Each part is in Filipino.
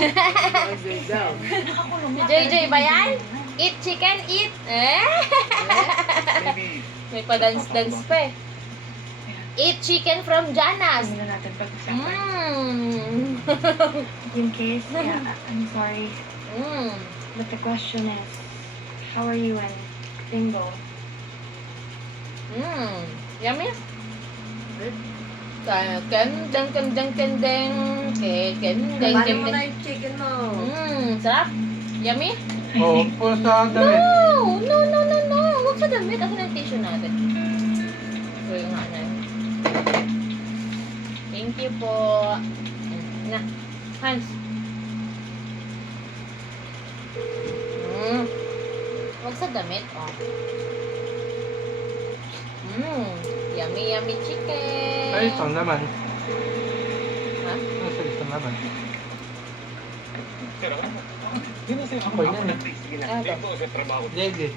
Si JJ ba yan? Eat chicken, eat. May pa-dance-dance pa eh. Eat chicken from Janas. Hindi na natin pag-usapan. Mmm. In case, yeah, I'm sorry. Mmm. But the question is, how are you and Bingo? Mmm. Yummy. Kendeng, kendeng, kendeng. Kendeng, Paano mo na kendeng. yung chicken mo? Sarap. Yummy. Oo, po sa No! damit. No. Huwag sa damit. Ako na yung tissue natin. Ito yung nga na. Thank you po. Na. Hans. Huwag sa damit. Oh. Yummy, yummy chicken. Ay, isang naman. Ha? Nasa isang naman. Ako yan eh. Ano to? Jede.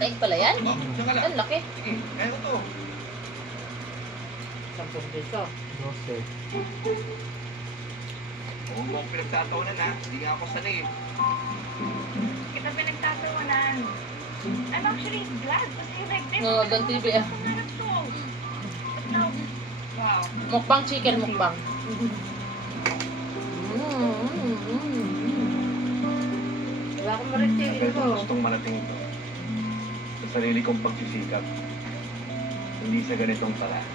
Daig pala yan? Ang laki. 10 piso. 12. Oo, mo akong pinagtatawanan ha. Hindi nga ako sanay eh. Kita pinagtatawanan. I'm actually glad kasi like this. No, don't TV ah. Pangarap to. But now, wow. Mukbang chicken, mukbang. Wala akong marit chicken Pero mo. gustong marating ito. Sa sarili kong pagsisikap. Hindi sa ganitong paraan.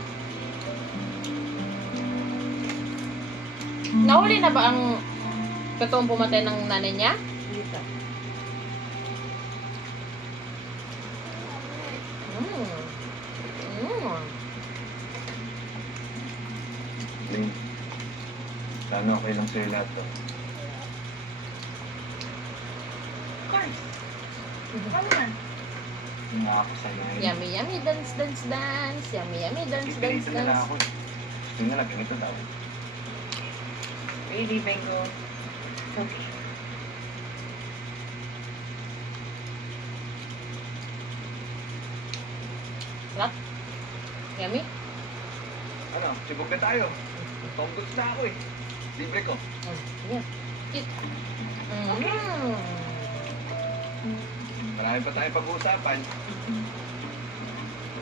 Nahuli na ba ang totoong pumatay ng nanay niya? Dito. Lane, sana okay lang sa'yo lahat to. Of course. Ano man? Hindi nga ako sanay. Yummy, yummy, dance, dance, dance. Yummy, yummy, dance, dance, Pipilitan nila dance. ako eh. Gusto nila ganito daw. Really, Bingo. It's okay. Sarap. Yummy. Ano, sibog na tayo. Tombots na ako eh. Libre ko. Yeah. Eat. Marami pa tayong pag-uusapan.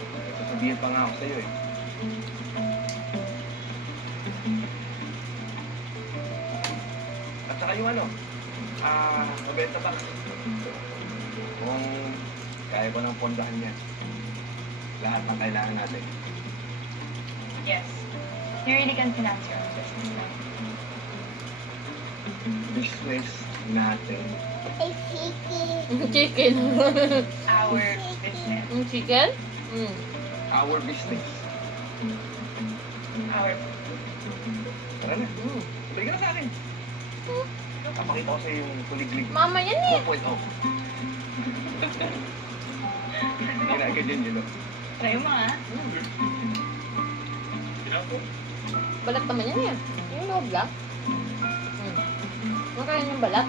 May sasabihin pa nga ako sa'yo eh. At saka yung ano, mabenta ba? Kung kaya ko ng pondahan yan. Lahat ng kailangan natin. Yes. You really can finance your own business now. Business natin. Chicken. Our business. Chicken? Our business. Our... Tara na. Tuloy ka na sa akin. Kapakita ko sa'yo yung tuliglig. Mama yan eh. 2.0. Hindi na agad yun, you know. Try mo ah. Balat naman yan eh. Yung loob lang. Makain yung balat.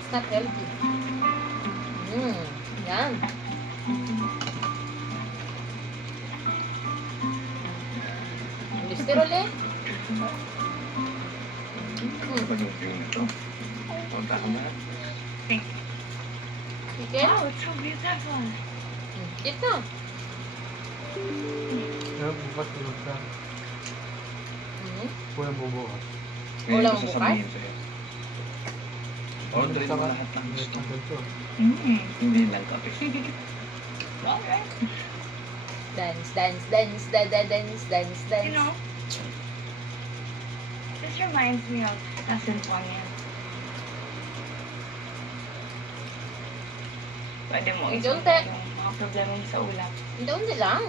It's not healthy. Yan. Cholesterol eh. Pag-yung na to. Punta ka na. Thank you. Chicken? Wow, it's so beautiful. Eat na. Pero bukas tulog ka. Kulang bubukas. Ngayon Ulam ko bukas? sasabihin sa'yo. Orderin mo lahat ng gusto mo. Hindi lang kape. Alright. Dance, dance, dance, dance, dance, dance. You know, this reminds me of Cousin Juan. Pwede mo Hindi, isipin unti. yung mga problema mo sa ulam. Hindi lang.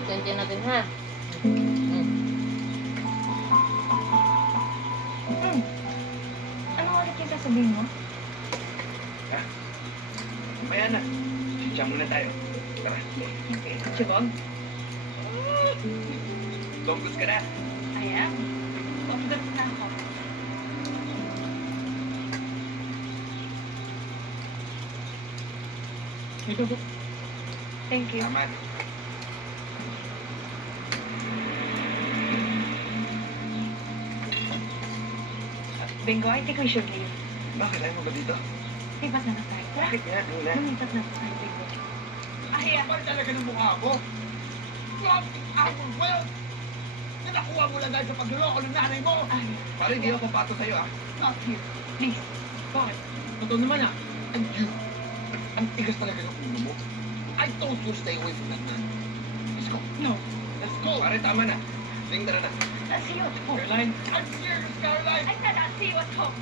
Attention natin ha. Ano ulit yung sasabihin mo? Mamaya na. Chicha muna tayo. Tara. Okay. Chibog? Tombots ka na. I am. Pagkat na ako. Thank you. Salamat. Bingo, I think we should leave. Bakit? Ayaw mo ba dito? Lipat na lang tayo. Bakit nga? Tingnan. Lumipat na tayo, Bingo. Ay, kapal talaga ng mukha ko. From our wealth na nakuha mo lang dahil sa pagluloko ng nanay mo. Ay, Parang hindi ako pato sa'yo, ah. not here. Please. Bakit? Totoo naman, ah. And you, ang tigas talaga ng ulo mo. I told you stay away from that man. Let's go. No. Let's go. Pare, tama na. Sing, tara na. I'll see you at home. Caroline. I'm serious, Caroline. I said I'll see you at home.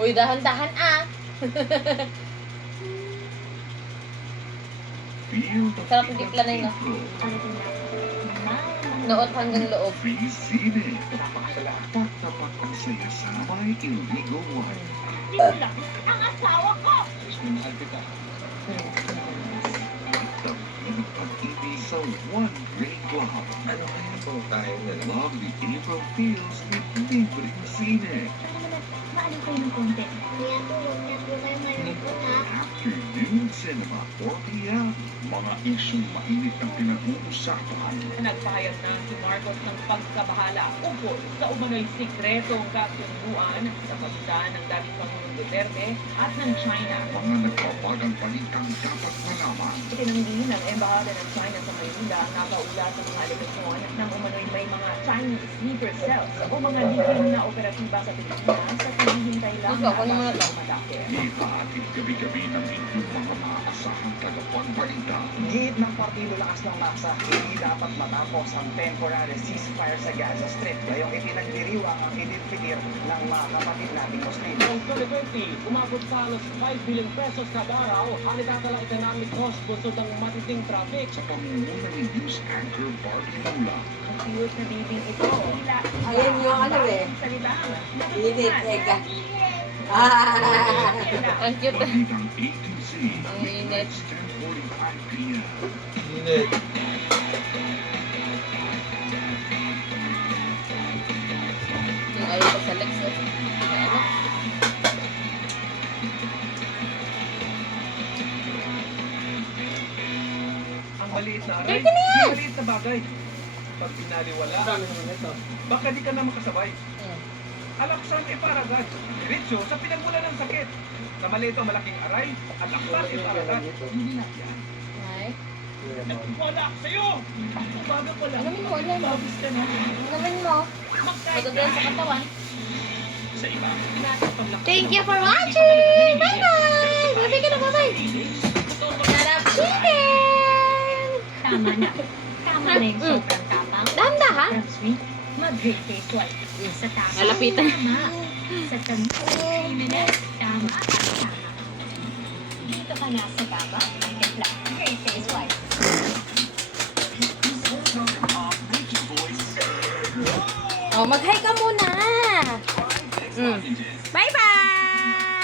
Uy, dahan-dahan ah. Sarap yung timpla na yun, no? Noot hanggang loob. Napakasalamat dapat ang saya sa may illegal wife. Dito lang ang asawa ko! Minahal kita. Tagpili pag-ibig sa one great love. Ano kaya itong tayo na rin? Love the April feels with libreng sine. Maalim kayo ng konti. Afternoon cinema, 4 p.m. Mga isyong mainit ang pinag-uusapan. Nagpahayag na si Marcos ng pagkabahala ukol sa umano'y sikretong kasunduan sa pagitan ng dating Pangulong Duterte at ng China. Mga nagpapagang balitang dapat malaman. Itinanggi ng Embahada ng China sa Maynila ang nakaula sa mga aligasyon ng umano'y may mga Chinese sleeper cells o mga lihim na operatiba sa Pilipinas sa hinihintay lang Ito, kunin mo na to. umatake. Ihahatid gabi-gabi ng inyong mga maasahang tagapagbalita. Gate ng Partido Lakas ng Laksa, hindi dapat matapos ang temporary ceasefire sa Gaza Strip. Ngayong ipinagdiriwang ang idinfitir ng mga kapatid nating Muslim. Noong 2020, umabot sa halos 5 billion pesos kada araw ang itatalang economic cost busod ng matinding traffic. Sa pamumuno ni News Anchor Barbie Mula, Ang cute na baby ito. Tila. Ayun yung ano eh. Salita. Init, eka. Ah! Ang cute. balitang A to Z, Ang init. weeknights 10:45 p.m. Init. Yung ayaw ko sa legs, oh. Ano? Ang maliit na aray. Dirty na yan! Ang maliit na bagay. Pag pinaliwala, Marami naman ito. baka di ka na makasabay. Hmm. Alaksan e paragad. Diretso sa pinagmula ng sakit. Sa maliit o malaking aray, alaksan e paragad. Hindi na yan. Ay. Wala sa'yo! Baga pala. Alamin mo, alamin mo. Babis ka na. Alamin mo. Matagalan sa katawan. Sa iba. Thank you for watching! Bye-bye! Sabi ka na, bye-bye! Sarap chicken! Tama na. Tama na yung sobrang tapang. Dahan-dahan. Sobrang sweet. Mag-great taste wipe. Sa tapang. Malapitan. Tama. Sa tanong. Tama. Tama. Dito ka na sa tama. May timpla. Great taste wipe. Oh, mag-hi ka muna! Bye-bye!